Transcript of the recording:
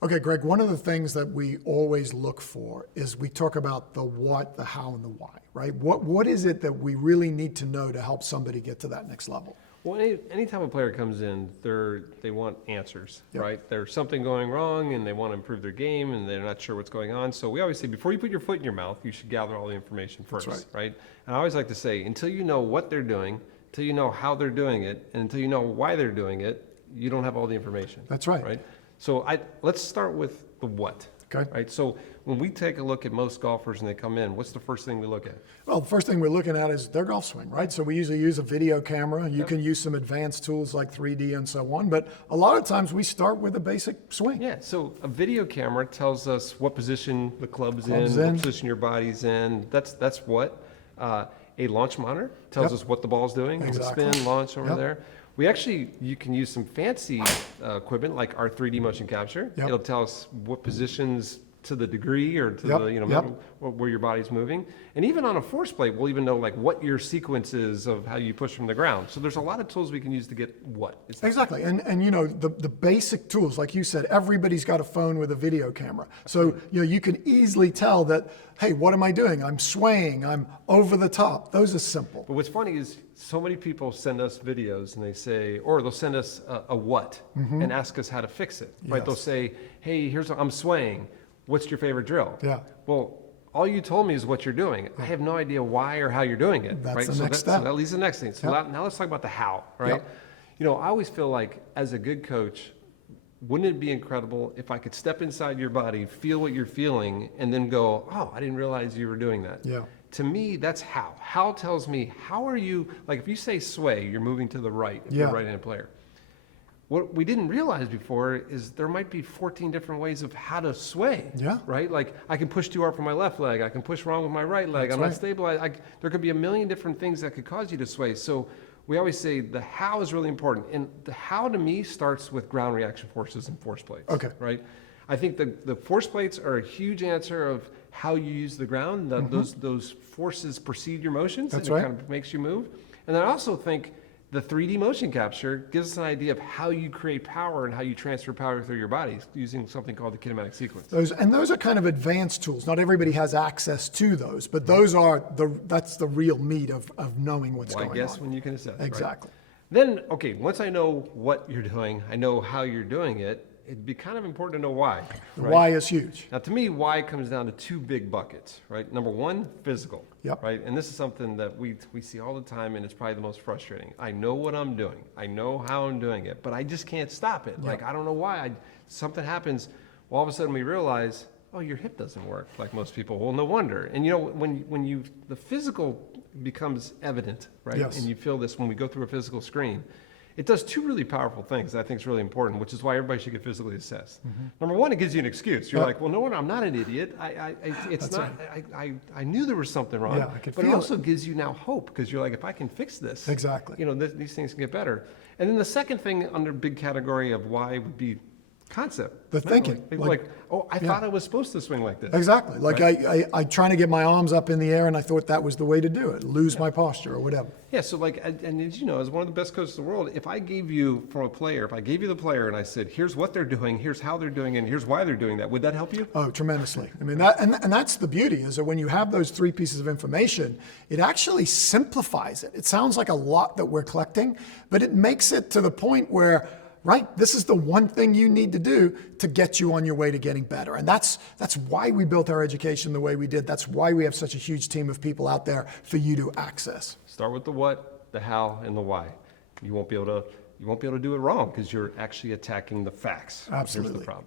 Okay, Greg, one of the things that we always look for is we talk about the what, the how, and the why, right? What is it that we really need to know to help somebody get to that next level? Well, anytime a player comes in, they want answers, Yep. right? There's something going wrong and they want to improve their game and they're not sure what's going on. So we always say before you put your foot in your mouth, you should gather all the information first, That's right? And I always like to say, until you know what they're doing, until you know how they're doing it, and until you know why they're doing it, you don't have all the information. That's right. Right? So let's start with the what. Okay. Right. So when we take a look at most golfers and they come in, what's the first thing we look at? Well, the first thing we're looking at is their golf swing, right? So we usually use a video camera. You can use some advanced tools like 3D and so on, but a lot of times we start with a basic swing. Yeah, so a video camera tells us what position the club's in, in. what position your body's in. That's what. A launch monitor tells us what the ball's doing. Exactly. Spin, launch over there. You can use some fancy equipment like our 3D motion capture. It'll tell us what positions to the degree or to the, where your body's moving. And even on a force plate, we'll even know like what your sequence is of how you push from the ground. So there's a lot of tools we can use to get what. Exactly. And you know, the basic tools, like you said, everybody's got a phone with a video camera. So, you can easily tell that, hey, what am I doing? I'm swaying, I'm over the top. Those are simple. But what's funny is so many people send us videos and they say, or they'll send us a what and ask us how to fix it, right? They'll say, hey, I'm swaying. What's your favorite drill? Yeah. Well, all you told me is what you're doing. I have no idea why or how you're doing it. That's right? the next step. So that leads to the next thing. So now let's talk about the how, right? I always feel like as a good coach, wouldn't it be incredible if I could step inside your body, feel what you're feeling, and then go, oh, I didn't realize you were doing that. Yeah. To me, that's how. How tells me, how are you, like if you say sway, you're moving to the right, if you're a right-handed player. What we didn't realize before is there might be 14 different ways of how to sway, right? Like I can push too hard from my left leg, I can push wrong with my right leg, I'm not stable. There could be a million different things that could cause you to sway. So we always say the how is really important. And the how to me starts with ground reaction forces and force plates, right? I think the force plates are a huge answer of how you use the ground. Those forces precede your motions and it kind of makes you move. And then I also think the 3D motion capture gives us an idea of how you create power and how you transfer power through your body using something called the kinematic sequence. Those are kind of advanced tools. Not everybody has access to those, but that's the real meat of knowing what's going on. I guess when you can assess. Exactly. Right? Then, okay, once I know what you're doing, I know how you're doing it, it'd be kind of important to know why. Right? Why is huge. Now, to me, why comes down to two big buckets, right? Number one, physical, right? And this is something that we see all the time, and it's probably the most frustrating. I know what I'm doing. I know how I'm doing it, but I just can't stop it. Like, I don't know why. Something happens, well, all of a sudden we realize, oh, your hip doesn't work like most people. Well, no wonder. And when the physical becomes evident, right? And you feel this when we go through a physical screen, it does two really powerful things that I think is really important, which is why everybody should get physically assessed. Number one, it gives you an excuse. You're like, well, no, I'm not an idiot. I knew there was something wrong. But it also gives you now hope because you're like, if I can fix this, these things can get better. And then the second thing under big category of why would be concept. The thinking. Like, I thought I was supposed to swing like this. Exactly. Like I trying to get my arms up in the air and I thought that was the way to do it. Lose my posture or whatever. Yeah, so and as you know, as one of the best coaches in the world, if I gave you the player and I said, here's what they're doing, here's how they're doing it, and here's why they're doing that, would that help you? Oh, tremendously. I mean, and that's the beauty is that when you have those three pieces of information, it actually simplifies it. It sounds like a lot that we're collecting, but it makes it to the point where this is the one thing you need to do to get you on your way to getting better. And that's why we built our education the way we did. That's why we have such a huge team of people out there for you to access. Start with the what, the how, and the why. You won't be able to do it wrong because you're actually attacking the facts. Absolutely. Here's the problem.